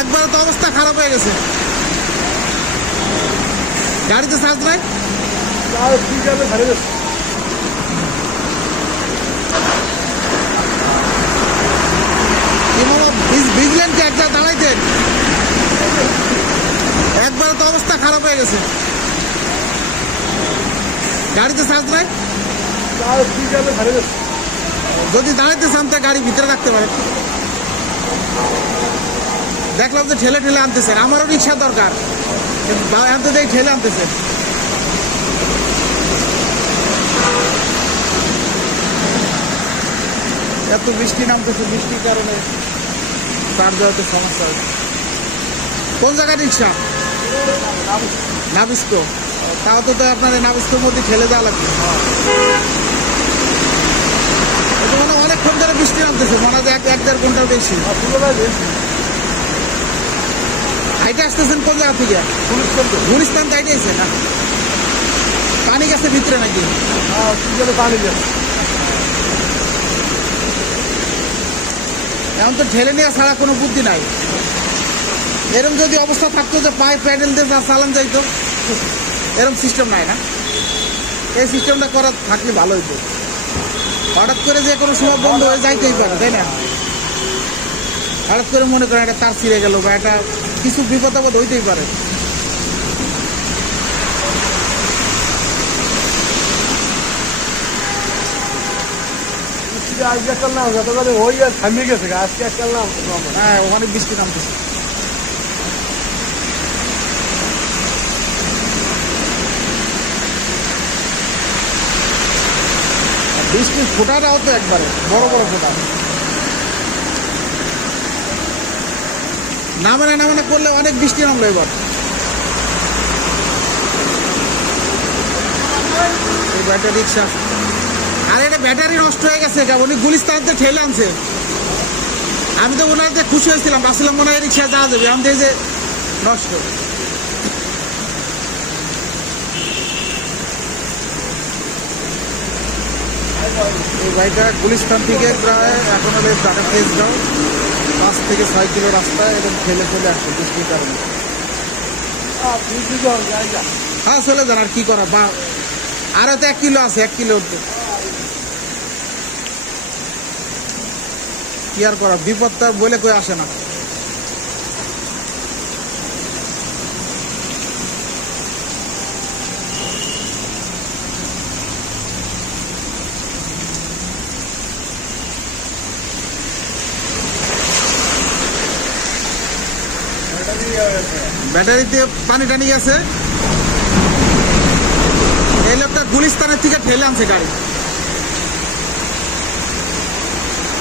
একবার তো অবস্থা খারাপ হয়ে গেছে। গাড়িতে চার্জ নাই। বুঝলেন কি একটা দাঁড়াইতেন, একবার তো অবস্থা খারাপ হয়ে গেছে। গাড়িতে চার্জ নাই। যদি দাঁড়াইতে চান তা গাড়ি ভিতরে রাখতে পারেন। দেখলাম যে ঠেলে ঠেলে আনতেছেন, আমারও রিক্সা দরকার, আনতে দেয় ঠেলে আনতেছেন। এত বৃষ্টি নামতেছে, বৃষ্টির কারণে চার্জ দেওয়াতে সমস্যা হচ্ছে। কোন জায়গায় রিক্সা? নাবিস্কো। তাও তো আপনার নাবিস্কোর মধ্যে ঠেলে দেওয়া লাগবে। এটা মানে অনেকক্ষণ ধরে বৃষ্টি নামতেছে, মনে হয় এক দেড় ঘন্টার বেশি। হাইটে আসতেছেন কোন জায়গা থেকে? গুলিস্তান তো হাইটে আছে না? পানি গেছে ভিতরে নাকি? পানি গেছে। এখন তো ঠেলে নেওয়া ছাড়া কোনো বুদ্ধি নাই। এরকম যদি অবস্থা থাকতো যে পায়ে প্যাডেল দিয়ে চালান যাইতো, এরকম সিস্টেম নাই না? এই সিস্টেমটা করা থাকলে ভালো হইতো। হঠাৎ করে যে কোনো সময় বন্ধ হয়ে যাইতেই পারে, তাই না? হঠাৎ করে মনে করেন একটা তার ছিঁড়ে গেল বা একটা কিছু বিপদ আপদ হইতেই পারে। আজকে করলাম যতক্ষণ ওই আর থামিয়ে গেছে, আজকে করলাম। হ্যাঁ, অনেক বৃষ্টি নামতেছে। বৃষ্টির ফোঁটাটাও তো একবারে বড় বড় ফোঁটা। নামানা নামানা করলে অনেক বৃষ্টি নামলো এবার। এই ব্যাটারি রিক্সা, আর এটা ব্যাটারি নষ্ট হয়ে গেছে, উনি গুলিস্তানতে ঠেলে আনছে। আমি তো ওনার খুশি হয়েছিলাম, ভাবছিলাম মনে হয় রিক্সা যাওয়া যাবে, আমি দেখি যে নষ্ট। এই বাইকটা গুলিস্তান থেকে প্রায় এখন হলে ঢাকা তেজগাঁও 5 থেকে 6 কিলো রাস্তায় এবং ঠেলে চলে আসছে বৃষ্টির কারণে। হ্যাঁ চলে যান, আর কি করা, বা আর হয়তো 1 কিলো আছে, 1 কিলো কি আর করা, বিপদ তার বলে কই আসে না। ব্যাটারিতে পানি টানি গেছে। এই লোকটা গুলিস্তানের থেকে ঠেলে আনছে গাড়ি।